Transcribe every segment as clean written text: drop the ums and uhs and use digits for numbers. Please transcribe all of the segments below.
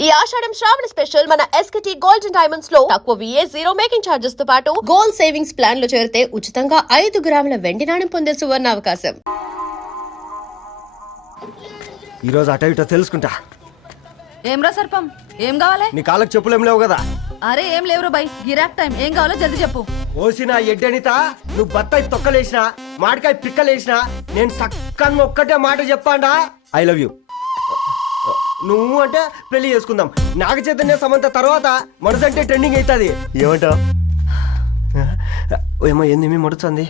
ఈ ఆషాఢం శ్రావణ స్పెషల్ మన SKT gold and diamonds లో తక్కువ VA జీరో మేకింగ్ చార్జెస్ తో పాటు గోల్డ్ సేవింగ్స్ ప్లాన్ లో చేరితే ఉచితంగా 5 గ్రాముల వెండి నాణెం పొందే సువర్ణ అవకాశం. ఈ రోజు అట ఇటో తెలుసుకుంటా. ఏం రా సర్పం, ఏం కావాలి? నీ కాళ్ళకి చెప్పులేం లేవు కదా? అరే ఏం లేవురా బై, గిరాక్ టైం. ఏం కావాలో జల్దీ చెప్పు. ఓసిన ఎడ్డనిత, నువ్వు బత్తాయి తొక్కలేసినా మాడికాయ పిక్కలేసినా నేను సక్కగా ఒక్కటే మాట చెప్పాండా, ఐ లవ్ యూ. నువ్వు అంటే పెళ్లి చేసుకుందాం. నాగ చైతన్య సమంత తర్వాత మనసంటే ట్రెండింగ్ అవుతుంది. ఏమంటావు? ఏమో ఏంది మడుతుంది?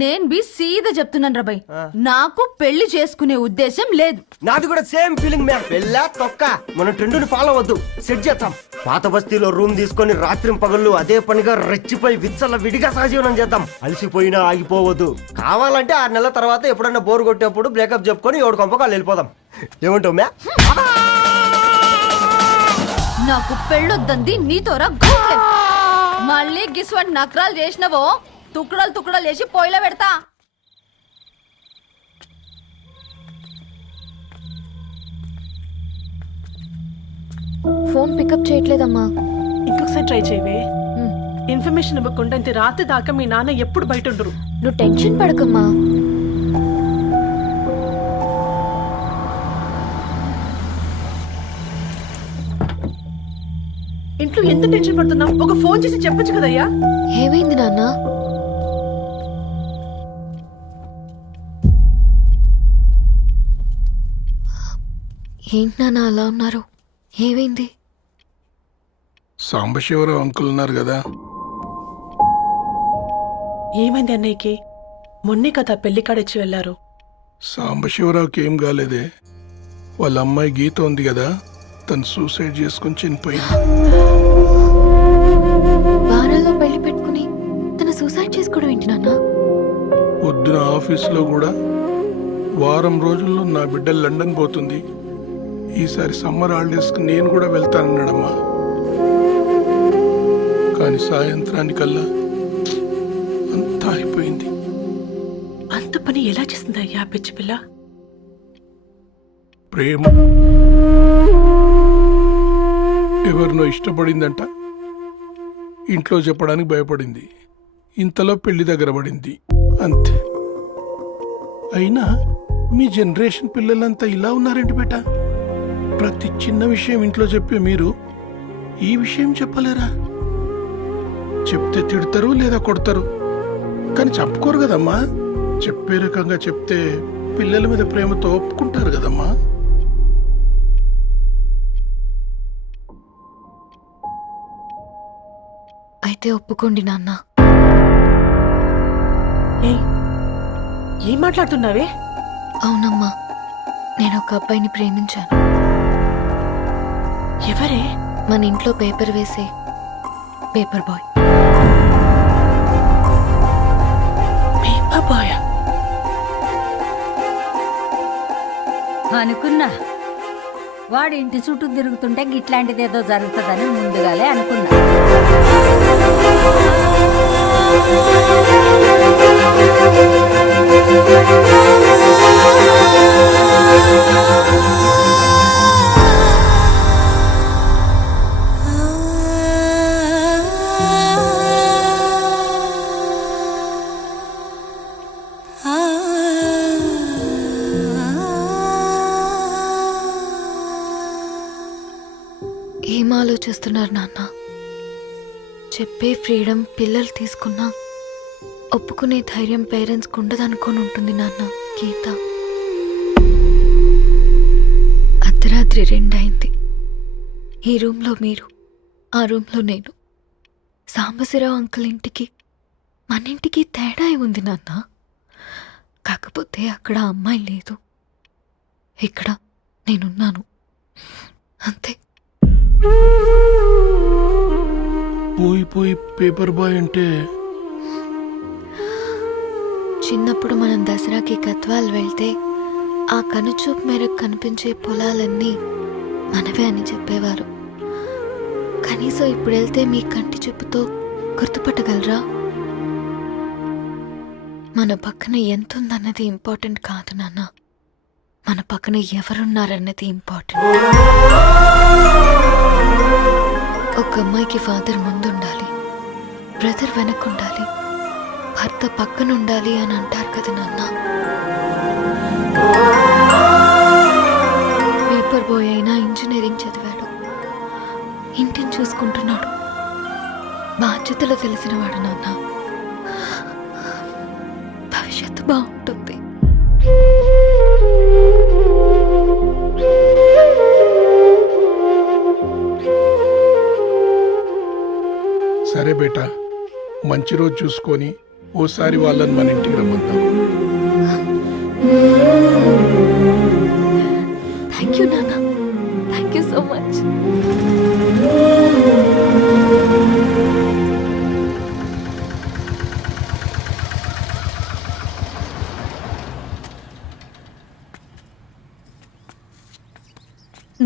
నేను బి సీదా చెప్తున్నాను రాబాయ్, నాకు పెళ్లి చేసుకునే ఉద్దేశం లేదు. నాది కూడా సేమ్ ఫీలింగ్ మ్యామ్. పెళ్ళా తొక్క, మనం ట్రెండ్ని ఫాలో అవద్దు, సెట్ చేద్దాం. పాత బస్తీలో రూమ్ తీసుకొని రాత్రి పగళ్ళు అదే పనిగా రెచ్చిపోయి విచ్చల విడిగా సహజీవనం చేద్దాం. అలసిపోయినా ఆగిపోవద్దు. కావాలంటే 6 నెలల తర్వాత ఎప్పుడన్నా బోర్ కొట్టేప్పుడు బ్రేకప్ చెప్పుకొని ఎవడు కొంపకాలు వెళ్ళిపోదాం. ఏమంటావు మ్యా? నాకు పెళ్ళొద్దంది నీతోరా. మళ్ళీ గిస్వాటి నకరాలు చేసినవో తుక్కడలు తుక్కడలు చేసి పొయ్యిలో పెడతా. ఫోన్ పికప్ చేయట్లేదమ్మా. ఇంకొకసారి ట్రై చేయవే. ఇన్ఫర్మేషన్ ఇవ్వకుండా ఇంత రాత్రి దాకా మీ నాన్న ఎప్పుడు బయట ఉండరు. నువ్వు టెన్షన్ పడకమ్మా. ఇంట్లో ఎంత టెన్షన్ పడుతున్నావు? ఒక ఫోన్ చేసి చెప్పొచ్చు కదయ్యా. ఏమైంది నాన్న? ఏంటి నాన్న అలా ఉన్నారు? ఏమైంది? సాంబశివరావు అంకుల్ ఉన్నారు కదా. ఏమైంది అన్నయ్యకి? మొన్నే కదా పెళ్లి కాడొచ్చి వెళ్ళారు. సాంబశివరావుకి ఏం కాలేదే. వాళ్ళ అమ్మాయి గీత ఉంది కదా, తను సూసైడ్ చేసుకుని చనిపోయింది. వారాల్లో పెళ్లి పెట్టుకుని తన సూసైడ్ చేసుకోవడం ఏంటి నాన్న? పొద్దున ఆఫీస్లో కూడా వారం రోజుల్లో నా బిడ్డ లండన్ పోతుంది, ఈసారి సమ్మర్ హాలిడేస్కి నేను కూడా వెళ్తానన్నాడమ్మా. కానీ సాయంత్రానికల్లా అంతా అయిపోయింది. అంత పని ఎలా చేస్తుంది అయ్యా పిచ్చి పిల్ల? ప్రేమ ఎవరినో ఇష్టపడిందంట, ఇంట్లో చెప్పడానికి భయపడింది. ఇంతలో పెళ్లి దగ్గర పడింది, అంతే. అయినా మీ జనరేషన్ పిల్లలంతా ఇలా ఉన్నారేంటి బేట? ప్రతి చిన్న విషయం ఇంట్లో చెప్పే మీరు ఈ విషయం చెప్పలేరా? చెప్తే తిడతారు లేదా కొడతారు, కానీ చెప్పుకోరు కదమ్మా. చెప్పే రకంగా చెప్తే పిల్లల మీద ప్రేమతో ఒప్పుకుంటారు కదమ్మా. అయితే ఒప్పుకోండి నాన్న. ఏం మాట్లాడుతున్నావే? అవునమ్మా, నేను ఒక అబ్బాయిని ప్రేమించాను. ఎవరే? మన ఇంట్లో పేపర్ వేసే పేపర్ బాయ్. పేపర్ బాయ్ అనుకున్నా. వాడి ఇంటి చుట్టూ తిరుగుతుంటే గిట్లాంటిదేదో జరుగుతుందని ముందుగాలే అనుకున్నా. ఏం ఆలోచిస్తున్నారు నాన్న? చెప్పే ఫ్రీడమ్ పిల్లలు తీసుకున్నా ఒప్పుకునే ధైర్యం పేరెంట్స్కి ఉండదనుకొని ఉంటుంది నాన్న. గీత అర్ధరాత్రి 2 అయింది. ఈ రూమ్లో మీరు, ఆ రూమ్లో నేను. సాంబశివరావు అంకుల్ ఇంటికి మన ఇంటికి తేడా ఉంది నాన్న. కాకపోతే అక్కడ అమ్మాయి లేదు, ఇక్కడ నేనున్నాను, అంతే. పోయి పేపర్ బాయ్ అంటే? చిన్నప్పుడు మనం దసరాకి గద్వాల్ వెళ్తే ఆ కనుచూపు మేరకు కనిపించే పొలాలన్నీ మనవే అని చెప్పేవారు. కనీసం ఇప్పుడు వెళ్తే మీ కంటి చూపుతో గుర్తుపట్టగలరా? మన పక్కన ఎంత ఉందన్నది ఇంపార్టెంట్ కాదు నాన్న, మన పక్కన ఎవరున్నారన్నది ఇంపార్టెంట్. ఫాదర్ ముందుండాలి, బ్రదర్ వెనకుండాలి, భర్త పక్కన ఉండాలి అని అంటారు కదా నాన్న. పేపర్ బాయ్ అయినా ఇంజనీరింగ్ చదివాడు, ఇంటిని చూసుకుంటున్నాడు, బాధ్యతలు తెలిసినవాడు నాన్న. భవిష్యత్తు బాగుంటుంది. సరే బేటా, మంచి రోజు చూసుకొని ఓసారి వాళ్ళని మన ఇంటికి రమ్మందాం. థ్యాంక్ యూ నాన్న, థ్యాంక్ యూ సో మచ్.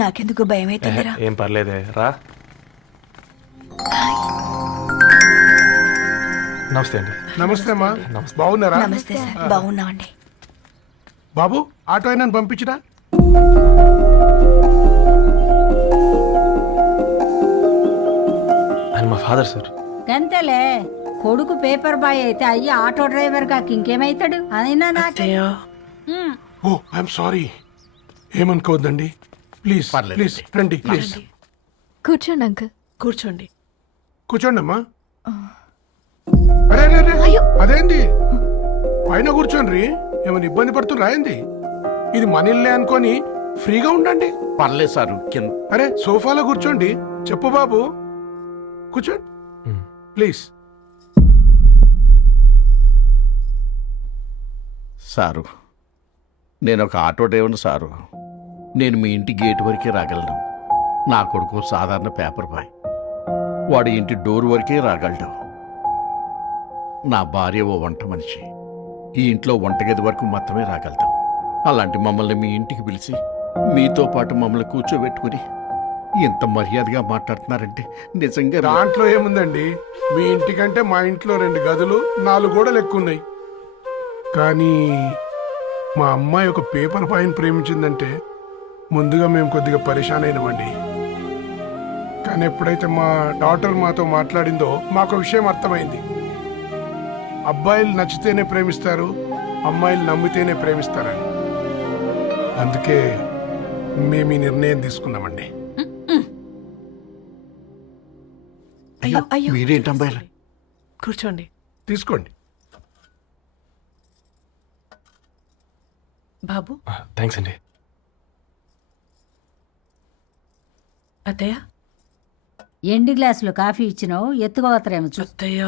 నాకెందుకు భయం అవుతుందిరా. ఏం పర్లేదే రా. నమస్తే అండి. నమస్తే అమ్మా, బాగున్నారా? నమస్తే సార్, బాగున్నామండి. బాబు, ఆటో అయినా పంపించరా? ఆయన మా ఫాదర్ సార్. గంతేలే, కొడుకు పేపర్ బాయ్ అయితే అయ్యి ఆటో డ్రైవర్ కాక ఇంకేమైతాడు? అయినా నాకు ఓ ఐఎమ్ సారీ, ఏమనుకోవద్దండి. ప్లీజ్ ప్లీజ్ రండి, ప్లీజ్ కూర్చోండి అంకుల్. కూర్చోండి. కూర్చోండి అమ్మా. అరే అరే అరే, అదేంది పైన కూర్చోండి, ఏమైనా ఇబ్బంది పడుతున్నా ఏంది? ఇది మన ఇల్లే అనుకొని ఫ్రీగా ఉండండి. పర్లేదు సార్, అరే సోఫాలో కూర్చోండి. చెప్పు బాబు, కూర్చోండి ప్లీజ్. సారు, నేను ఒక ఆటో డ్రైవర్ని సారు. నేను మీ ఇంటి గేట్ వరకే రాగలను. నా కొడుకు సాధారణ పేపర్ బాయ్, వాడి ఇంటి డోర్ వరకే రాగలడు. నా భార్య ఓ వంట మనిషి, ఈ ఇంట్లో వంటగది వరకు మాత్రమే రాగలుగుతాం. అలాంటి మమ్మల్ని మీ ఇంటికి పిలిచి మీతో పాటు మమ్మల్ని కూర్చోబెట్టుకుని ఎంత మర్యాదగా మాట్లాడుతున్నారంటే నిజంగా దాంట్లో ఏముందండి, మీ ఇంటికంటే మా ఇంట్లో 2 గదులు 4 గోడలు ఎక్కువ ఉన్నాయి. కానీ మా అమ్మాయి ఒక పేపర్ బాయ్ని ప్రేమించిందంటే ముందుగా మేము కొద్దిగా పరేషాన్ అయినామండి. కానీ ఎప్పుడైతే మా డాటర్ మాతో మాట్లాడిందో మాకు విషయం అర్థమైంది. అబ్బాయిలు నచ్చితేనే ప్రేమిస్తారు, అమ్మాయిలు నమ్మితేనే ప్రేమిస్తారని. అందుకే మేము ఈ నిర్ణయం తీసుకున్నామండి. అయ్యో మీరేంటి అమ్మాయిలు? కూర్చోండి. తీసుకోండి. బాబు. థ్యాంక్స్ అండి. అత్తయ్య. ఎండి గ్లాసులో కాఫీ ఇచ్చినావు, ఎత్తుకోవతరేమో చూ. అత్తయ్య.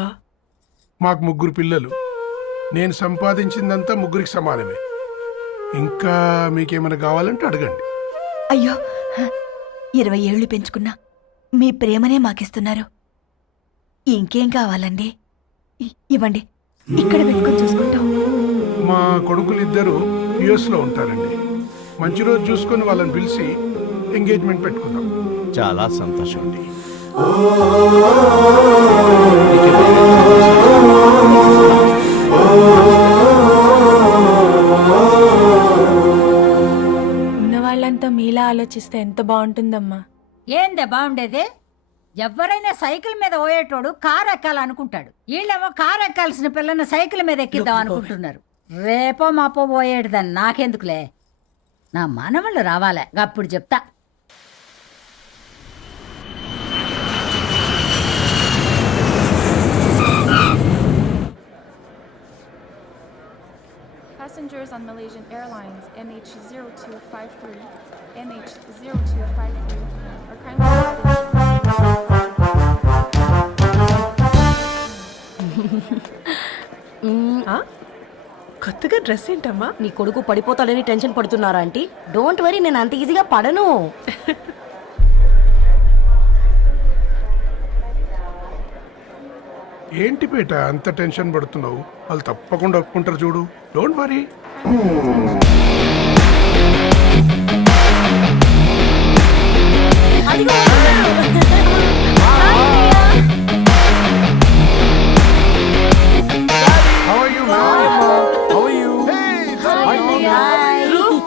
మాకు 3 పిల్లలు, నేను సంపాదించిందంతా 3కి సమానమే. ఇంకా మీకేమైనా కావాలంటే అడగండి. అయ్యో, 20 ఏళ్ళు పెంచుకున్నా మీ ప్రేమనే మాకిస్తున్నారు. ఇంకేం కావాలండి? ఇవ్వండి, ఇక్కడ పెట్టుకొని చూసుకుంటాం. మా కొడుకులిద్దరూ యుఎస్లో ఉంటారండి. మంచి రోజు చూసుకొని వాళ్ళని పిలిచి ఎంగేజ్మెంట్ పెట్టుకుందాం. చాలా సంతోషం అండి. ఉన్న వాళ్ళంతా మీలా ఆలోచిస్తే ఎంత బాగుంటుందమ్మా. ఏందే బాగుండేది? ఎవరైనా సైకిల్ మీద పోయేటోడు కారు ఎక్కాలనుకుంటాడు. వీళ్ళేమో కారు ఎక్కాల్సిన పిల్లని సైకిల్ మీద ఎక్కిద్దాం అనుకుంటున్నారు. రేపో మాపో పోయేటిదని నాకెందుకులే, నా మనవాళ్ళు రావాలే, అప్పుడు చెప్తా. Passengers on Malaysian Airlines MH0253, MH0253 are kindly కొత్తగా డ్రెస్ ఏంటమ్మా? నీ కొడుకు పడిపోతాడని టెన్షన్ పడుతున్నారా ఆంటీ? డోంట్ వరీ, నేను అంత ఈజీగా పడను. ఏంటి పేట అంత టెన్షన్ పడుతున్నావు? వాళ్ళు తప్పకుండా ఒప్పుకుంటారు చూడు. Don't worry.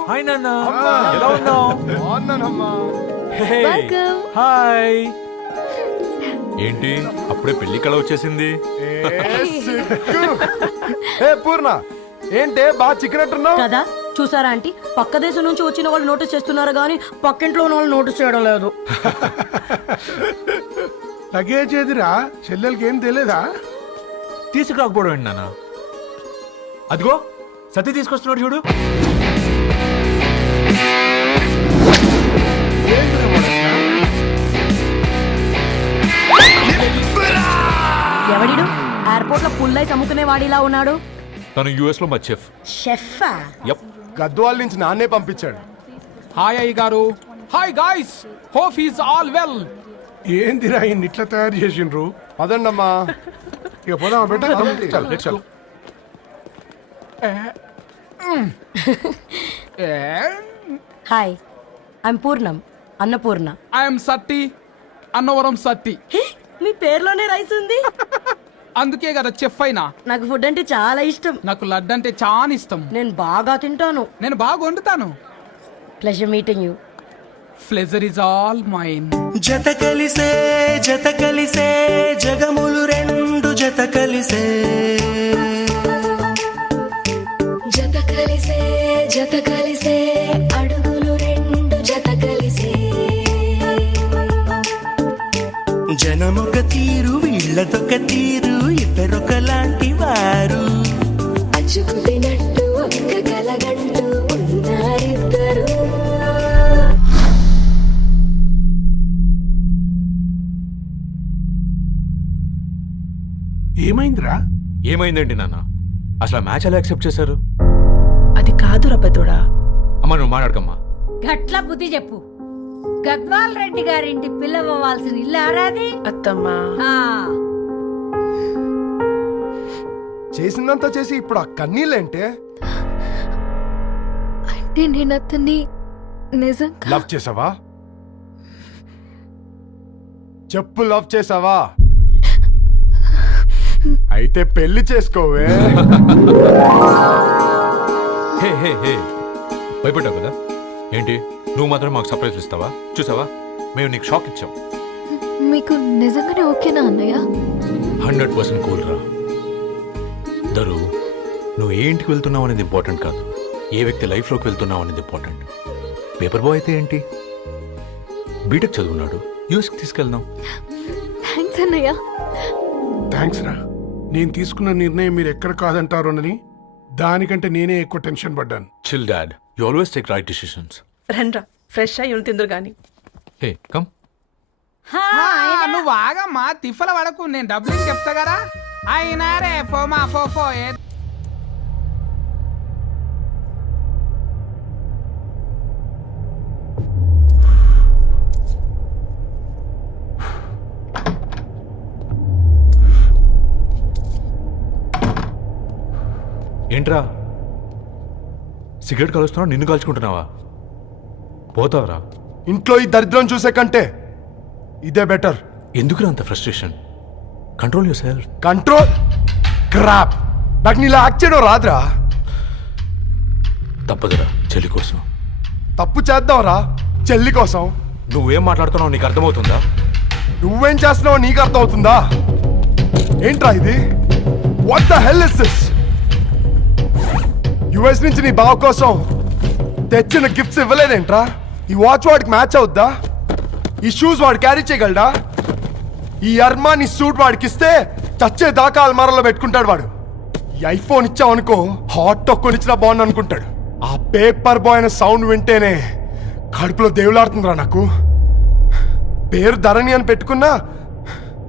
హాయ్ నాన్న, ఎలా ఉన్నావు? బాగున్నానమ్మా. హాయ్. ఏంటి అప్పుడే పెళ్లి కళ వచ్చేసింది? ఏ పూర్ణ ఏంటే బాగా చిక్కినట్టున్నావు? కదా చూసారా ఆంటీ, పక్క దేశం నుంచి వచ్చిన వాళ్ళు నోటీస్ చేస్తున్నారు కానీ పక్కింట్లో ఉన్న వాళ్ళు నోటీస్ చేయడం లేదు. లగేజ్ ఏదిరా? చెల్లెలకి ఏం తెలియదా? తీసుకురాకపోవడం ఏంటి నాన్న? అదిగో సతీ తీసుకొస్తున్నాడు చూడు. ఎవడిడు ఎయిర్పోర్ట్ లో పుల్లై అమ్ముకునే వాడిలా ఉన్నాడు? తను యుఎస్ లో మా చెఫ్. షెఫా? యప్. గద్వాల నుంచి నాన్నే పంపించాడు. హాయ్ అయ్య గారు. Hi guys, hope is all well. ఏందిరా ఇన్ని ఇట్లా తయారు చేసిండ్రు? అదండమ్మా. ఇక పోదామా బెట్ట? చల్ చల్. హాయ్, ఐమ్ పూర్ణం, అన్నపూర్ణ. ఐఎమ్ సత్తి, అన్నవరం సత్తి. మీ పేరులోనే రైస్ ఉంది. అందుకే కదా చెఫ్ అయినా. నాకు ఫుడ్ అంటే చాలా ఇష్టం. నాకు లడ్డు అంటే చాలా ఇష్టం. నేను బాగా తింటాను. నేను బాగా వండుతాను. Pleasure meeting you. Pleasure is all mine. జత కలిసే జగములు రెండు జత కలిసే అడుగులు రెండు జత కలిసే జనమొక తీరు వీళ్ళదొక తీరు ఇద్దరొకలాంటి వారు అచ్చుకుతినట్టు ఒక్క కలగంటూ ఉన్నారిద్దరు. ఏమైందిరా? ఏమైందేంటి నాన్న? అసలు ఆ మ్యాచ్ ఎలా యాక్సెప్ట్ చేశారు? అది కాదు రబ్బతోడా. అమ్మ నువ్వు మాట్లాడకమ్మా. గట్ల బుద్ధి చెప్పు. గద్వాల్ రెడ్డి గారింటి పిల్లవ్వాల్సిన ఇల్లు ఆరాది. అత్తమ్మా, చేసిందంతా చేసి ఇప్పుడు ఆ కన్నీళ్ళేంటే? అంటే నేను అతన్ని నిజంగా లవ్ చేసావా? చెప్పు, లవ్ చేసావా? అయితే పెళ్లి చేసుకోవే. హే హే హే, భయపడ్డావు కదా? ఏంటి నువ్వు మాత్రం మాకు సర్ప్రైజ్ ఇస్తావా? చూసావా, మేము నీకు షాక్ ఇచ్చాం. మీకు నిజంగానే ఓకేనా అన్నయ్య? 100% కూల్ రా. దరు, నువ్వు ఏ ఇంటికి వెళ్తున్నావు అనేది ఇంపార్టెంట్ కాదు, ఏ వ్యక్తి లైఫ్లోకి వెళ్తున్నావు అనేది ఇంపార్టెంట్. పేపర్ బాయ్ అయితే ఏంటి, బీటెక్ చదువున్నాడు, యూఎస్కి తీసుకెళ్దాం. థ్యాంక్స్ అన్నయ్య. థ్యాంక్స్ రా. నేను తీసుకున్న నిర్ణయం మీరు ఎక్కడ కాదంటారోనని దానికంటే నేనే ఎక్కువ టెన్షన్ పడ్డాను. Chill dad, you always take right decisions. రండ్రా ఫ్రెష్ అయ్యి తిందురు గాని. Hey come. నువ్వు ఆగమ్మా, తిఫల పడకు, నేను డబ్బులు చెప్తా కదా. అయినా రే ఫోమా ఫోఫో. ఏంట్రా సిగరెట్ కాలుస్తున్నావు? నిన్ను కాల్చుకుంటున్నావా? పోతావరా? ఇంట్లో ఈ దరిద్రం చూసే కంటే ఇదే బెటర్. ఎందుకురా అంత frustration? Control your self. Control crap. నాకు నీలా యాక్ట్ చేయడం రాదురా. తప్పదురా, చెల్లి కోసం. తప్పు చేద్దాంరా చెల్లి కోసం. నువ్వేం మాట్లాడుతున్నావు నీకు అర్థమవుతుందా? నువ్వేం చేస్తున్నావో నీకు అర్థం అవుతుందా? ఏంట్రా ఇది? What the hell is this? US నుంచి నీ బావ కోసం తెచ్చిన గిఫ్ట్స్ ఇవ్వలేదేంట్రా? ఈ వాచ్ వాడికి మ్యాచ్ అవుద్దా? ఈ షూస్ వాడు క్యారీ చేయగలడా? ఈ అర్మానీ సూట్ వాడికి ఇస్తే చచ్చే దాకా అల్మారాలో పెట్టుకుంటాడు వాడు. ఈ ఐఫోన్ ఇచ్చావనుకో హాట్ టాక్ కొనిచ్చినా బాగుంది అనుకుంటాడు. ఆ పేపర్ బాయ్ అనే సౌండ్ వింటేనే కడుపులో దేవులాడుతుందిరా నాకు. పేరు ధరణి అని పెట్టుకున్నా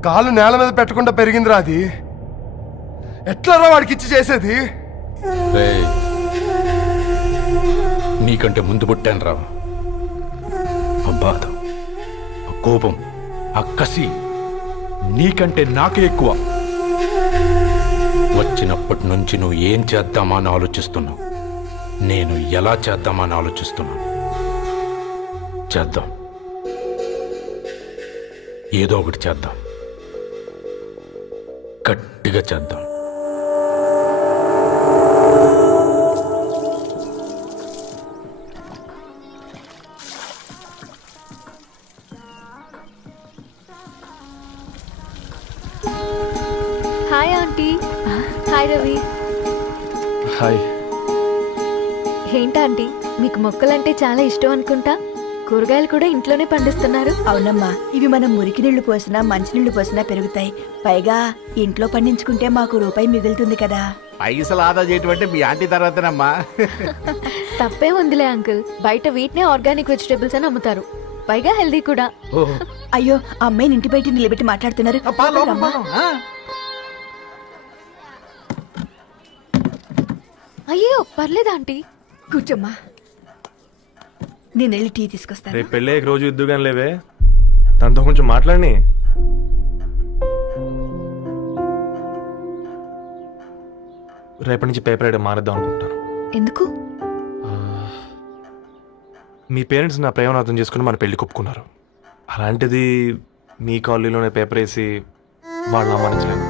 కాలు నేల మీద పెట్టకుండా పెరిగిందిరా అది. ఎట్లరా వాడికి ఇచ్చి చేసేది? నీకంటే ముందు పుట్టాను రా. ఆ బాధ, ఆ కోపం, ఆ కసి నీకంటే నాకే ఎక్కువ. వచ్చినప్పటి నుంచి నువ్వు ఏం చేద్దామా అని ఆలోచిస్తున్నావు, నేను ఎలా చేద్దామా అని ఆలోచిస్తున్నాను. చేద్దాం, ఏదో ఒకటి చేద్దాం, గట్టిగా చేద్దాం. Hi aunty. Hi Ravi. Hi. ఏంటంటీ మీకు మొక్కలంటే చాలా ఇష్టం అనుకుంటా. కూరగాయలు కూడా ఇంట్లోనే పండిస్తున్నారు. అవునమ్మా, ఇవి మనం మురికి నీళ్లు పోసినా మంచినీళ్లు పోసినా పెరుగుతాయి. పైగా ఇంట్లో పండించుకుంటే మాకు రూపాయి మిగులుతుంది కదా. పైసలు ఆదా చేయటం అంటే మీ ఆంటీ తర్వాతనమ్మా. తప్పే ఉందిలే అంకుల్, బయట వీటినే ఆర్గానిక్ వెజిటేబుల్స్ అని అమ్ముతారు. పైగా హెల్దీ కూడా. అయ్యో, ఆ అమ్మాయిని ఇంటి బయట నిలబెట్టి మాట్లాడుతున్నారు. రమ్మా. అయ్యో పర్లేదు ఆంటీ. కూర్చోమ్మా, నేను వెళ్ళి టీ తీసుకొస్తాను. రేపు పెళ్ళి రోజు ఇద్దుగాని లేవే, తనతో కొంచెం మాట్లాడి. రేపటి నుంచి పేపర్ రైడ్ మానేద్దాం అనుకుంటాను. ఎందుకు? మీ పేరెంట్స్ నా ప్రేమను అర్థం చేసుకుని మన పెళ్లి కొప్పుకున్నారు. అలాంటిది మీ కాలనీలోనే పేపర్ వేసి వాళ్ళని అవమానించలేను.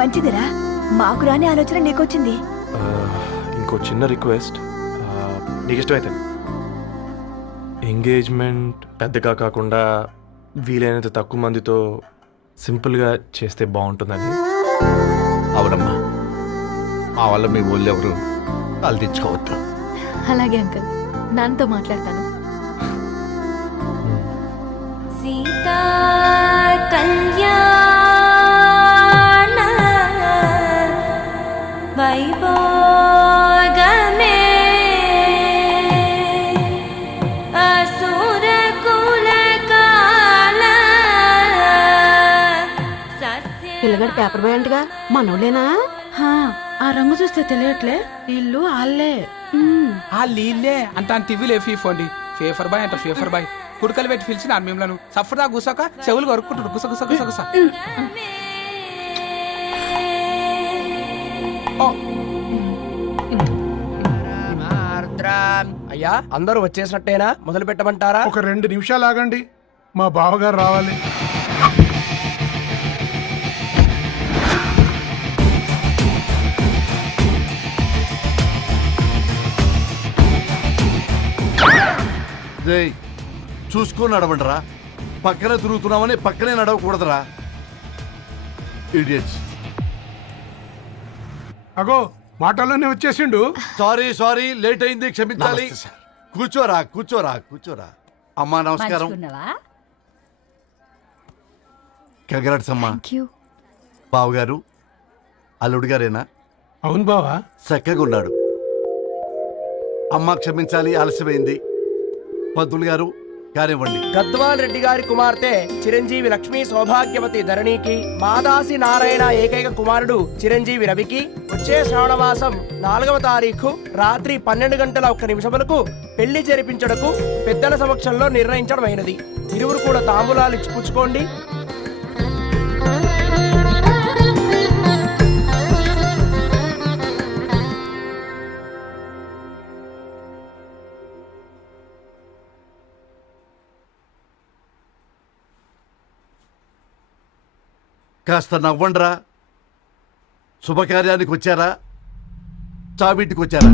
మంచిదిరా, మాకు రాని ఆలోచన నీకొచ్చింది. ఇంకో చిన్న రిక్వెస్ట్, నీకు ఇష్టమైతే ఎంగేజ్మెంట్ పెద్దగా కాకుండా వీలైనంత తక్కువ మందితో సింపుల్గా చేస్తే బాగుంటుందని. అవునమ్మా, మా వల్ల మీ ఊళ్ళో ఎవరు వాళ్ళు తెచ్చుకోవద్దు. అలాగే అంకుల్, నాన్నతో మాట్లాడతాను. సీతా కళ్యాణ వైభోగమే అసుర కులకాల పిల్లగాడు పేపర్ బాయ్ అంటగా, మనోళ్ళేనా? ఆ రంగు చూస్తే తెలియట్లే, ఇల్లు ఆళ్ళే. ఆ లీల్లే అంత టీవీలో ఫీఫోండి. ఫేఫర్ బాయ్ అంట, ఫేఫర్ బాయ్. కుడుకలు పెట్టి పిలిచిన మిమ్మల్ని సఫర్దా గుసక చెవులు కొరుక్కుంటారు. గుస గుస గుస గుస. అయ్యా, అందరూ వచ్చేసినట్టేనా? మొదలు పెట్టమంటారా? ఒక 2 నిమిషాలు ఆగండి, మా బావగారు రావాలి. చూసుకొని నడవండిరా. పక్కనే తిరుగుతున్నామని పక్కనే నడవకూడదురా. ఇడియట్స్. అగో మాటల్లోనే వచ్చేసిండు. సారీ లేట్ అయింది, క్షమించాలి. కూర్చోరా కూర్చోరా కూర్చోరా. అమ్మా నమస్కారం. మంచుకున్నావా? కంగ్రాట్స్ అమ్మా. Thank you. బావగారు అల్లుడు గారేనా? అవును బావా. చక్కగా ఉన్నాడు. అమ్మ క్షమించాలి, ఆలస్యమైంది. పంతులు గారు కానివ్వండి. గద్వాల్ రెడ్డి గారి కుమార్తె చిరంజీవి లక్ష్మీ సౌభాగ్యవతి ధరణికి, మాదాసి నారాయణ ఏకైక కుమారుడు చిరంజీవి రవికి వచ్చే శ్రావణమాసం 4వ తారీఖు రాత్రి 12:01 పెళ్లి జరిపించడకు పెద్దల సమక్షంలో నిర్ణయించడమైనది. ఇరువురు కూడా తాంబూలాలు ఇచ్చి పుచ్చుకోండి. కాస్త నవ్వండ్రా. శుభకార్యానికి వచ్చారా, చావింటికి వచ్చారా?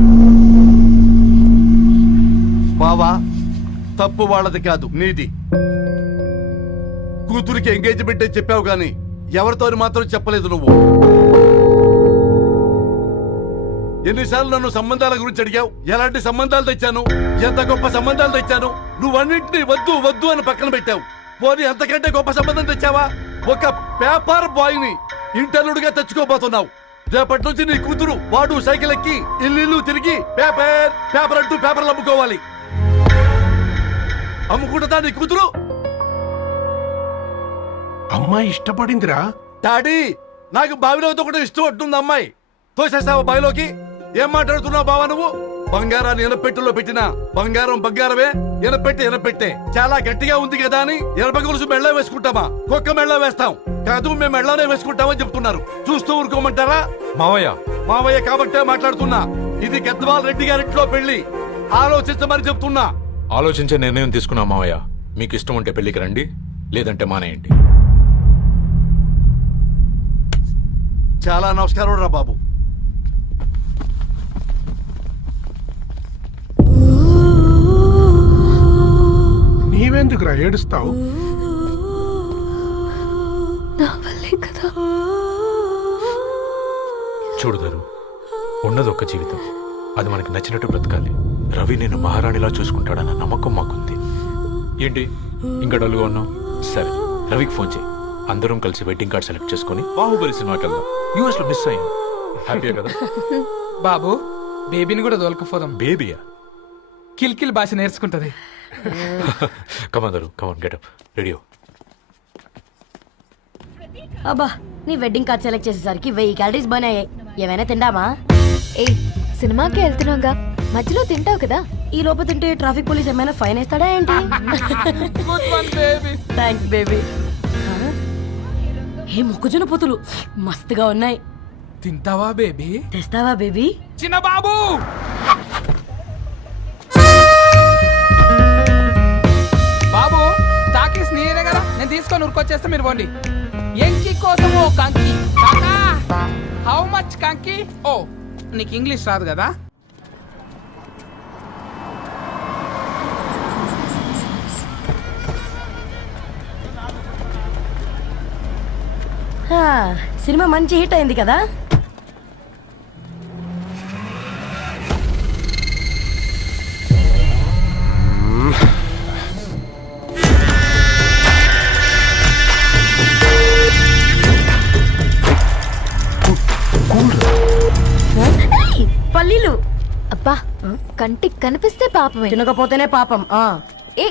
బావా, తప్పు వాళ్ళది కాదు, నీది. కూతురికి ఎంగేజ్మెంట్ అని చెప్పావు గాని ఎవరితో మాత్రం చెప్పలేదు నువ్వు. ఎన్నిసార్లు నన్ను సంబంధాల గురించి అడిగావు? ఎలాంటి సంబంధాలు తెచ్చాను, ఎంత గొప్ప సంబంధాలు తెచ్చాను. నువ్వన్నింటినీ వద్దు వద్దు అని పక్కన పెట్టావు. పోనీ అంతకంటే గొప్ప సంబంధం తెచ్చావా? ఒక పేపర్ బాయ్ ని ఇంటర్లుడిగా తెచ్చుకోబోతున్నావు. రేపటి నుంచి నీ కూతురు వాడు సైకిల్ ఎక్కి ఇల్లు తిరిగి పేపర్ పేపర్ అంటూ పేపర్లు అమ్ముకోవాలి. అమ్ముకుంటుందా నీ కూతురు? అమ్మాయి ఇష్టపడిందిరా. డాడీ, నాకు బావిలో ఒకటి ఇష్టం అంటుంది అమ్మాయి. తోసేస్తావా బావిలోకి? ఏం మాట్లాడుతున్నావు బావా నువ్వు? బంగారాన్ని ఎనపెట్టులో పెట్టినా బంగారం బంగారమే, ఎనపెట్టే చాలా గట్టిగా ఉంది కదా అని ఎనప గొలుసు మెళ్ళ వేసుకుంటామా? కుక్క మెళ్ళ వేస్తాం కాదు, మేము మెళ్ళనే వేసుకుంటామని చెప్తున్నారు. చూస్తూ ఊరుకోమంటారా? మావయ్య కాబట్టే మాట్లాడుతున్నా. ఇది గద్వాల్ రెడ్డి గారింట్లో పెళ్లి. ఆలోచించమని చెప్తున్నా. ఆలోచించే నిర్ణయం తీసుకున్నా మావయ్య. మీకు ఇష్టం ఉంటే పెళ్లికి రండి, లేదంటే మానేయండి. చాలా నమస్కారం రా బాబు. నీవెందుకురా ఏడుస్తావు? నా వల్లే కదా. చూడదారు, ఉన్నది ఒక్క జీవితం, అది మనకి నచ్చినట్టు బ్రతకాలి. రవి నేను మహారాణిలా చూసుకుంటాడన్న నమ్మకం మాకుంది. ఏంటి ఇంకా డల్గా ఉన్నావు? సరే, రవికి ఫోన్ చేయి. అందరం కలిసి వెడ్డింగ్ కార్డ్ సెలెక్ట్ చేసుకుని బాహుబలి సినిమాకి వెళ్దాం. యూఎస్ లో మిస్ అయ్యాం. హ్యాపీయా కదా? బాబు, బేబీని కూడా దొలకపోదాం. బేబీయా? కిల్ భాష నేర్చుకుంటది. కమాందరు, కమాన్ గెటప్, రెడీ. అబ్బా, నీ వెడ్డింగ్ కార్డ్ సెలెక్ట్ చేసేసరికి 1000 క్యాలరీస్ బర్న్ అయ్యాయి. ఏమైనా తిందామా? ఏ సినిమాకి వెళ్తున్నాగా, మధ్యలో తింటావు కదా. ఈ లోపు తింటే ట్రాఫిక్ పోలీస్ ఏమైనా ఫైన్ వేస్తాడా ఏంటి? Thanks baby. ఏ మొక్కజొన్న పొతులు మస్తుగా ఉన్నాయి. తింటావా బేబీ? తెస్తావా బేబీ? చిన్న బాబు, బాబు టాకీస్ నీరే కదా, నేను తీసుకొని ఉరికొచ్చేస్తే మీరు పోండి. ఎంకి కోసం ఓ కంకి. కాకా, హౌ మచ్ కంకి? ఓ, నీకు ఇంగ్లీష్ రాదు కదా? సినిమా మంచి హిట్ అయింది కదా. పల్లీలు. అబ్బా, కంటికి కనిపిస్తే పాపమే, తినకపోతేనే పాపం. ఏ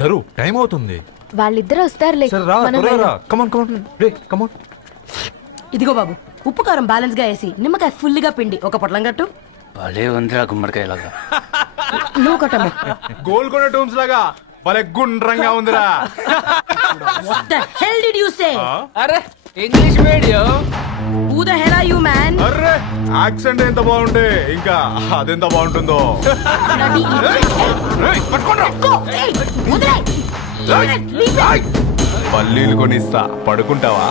దరు, టైం అవుతుంది. వాళ్ళిద్దరు వస్తారులే. మనం వెళ్దాం. కమాన్ కమాన్ రే, కమాన్. ఇదిగో బాబు, ఉప్పు కారం బ్యాలెన్స్ గా వేసి నిమ్మకాయ ఫుల్ గా పిండి ఒక పొట్లం కట్టు. భలే ఉందిరా గుమ్మడికాయలాగా. నువ్వు కట్టమ్మా. గోల్కొండ టూమ్స్ లాగా భలే గుండ్రంగా ఉందిరా. What the hell did you say? అరే English medium. Who the hell are you, man? Array, accent ఎంత బాగుంటే ఇంకా అదెంత బాగుంటుందో. Bloody Hey, వదిలేయ్. Leave it. పల్లీలు కొనిస్తా, పడుకుంటావా?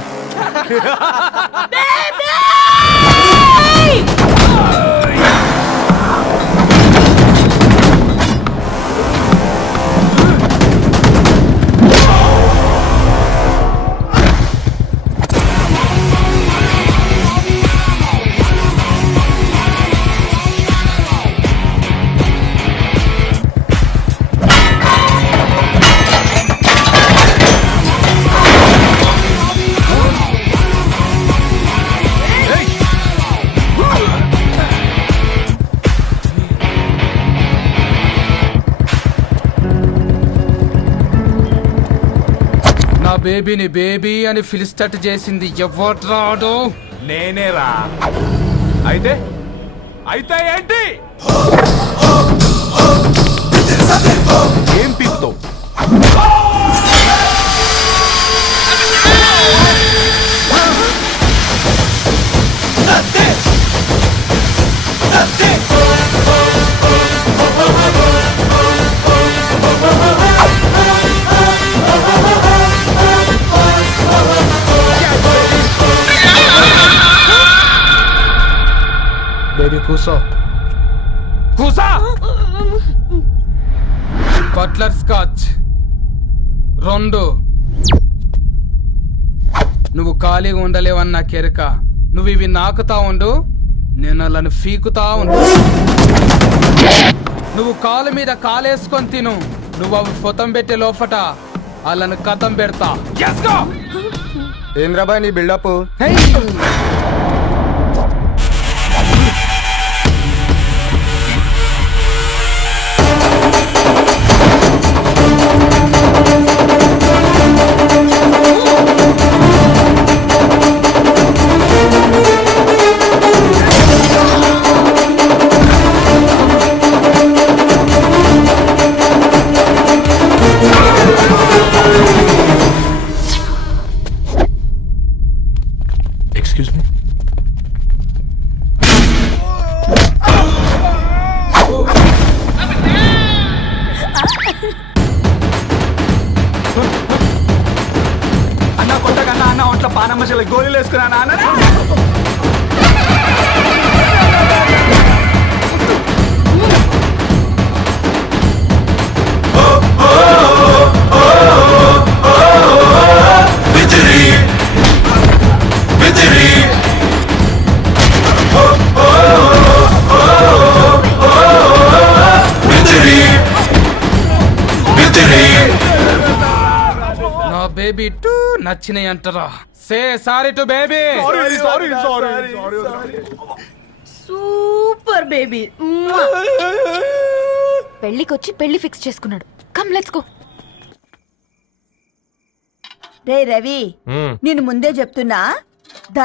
బేబీని బేబీ అని ఫిలిస్టట్ చేసింది ఎవడ్రాడు? నేనేరా. అయితే అయితే ఏంటి? ఏం పీకుతావు? బేబీ కూసో, కూసా. Buttler scotch 2. నువ్వు ఖాళీగా ఉండలేవన్న కెరక. నువ్వు ఇవి నాకుతా ఉండు, నేను అలాని ఫీకుతా ఉండు. నువ్వు కాలు మీద కాలేసుకొని తిను. నువ్వు అవి ఫొతం పెట్టే లోపట అలాని కథం పెడతా. ఏంద్రాబాయ్ నీ బిల్డప్? Excuse me. అన్న కొట్టకన్నా, అన్న ఒంట్లో పానమ్మ చెల్లి గోళీలు వేసుకున్నా అన్న. బేబీ టూ నచ్చినాయి అంటారా? Say sorry to baby. Super baby. పెళ్ళికొచ్చి పెళ్లి ఫిక్స్ చేసుకున్నాడు. Come let's go. రే రవి, నేను ముందే చెప్తున్నా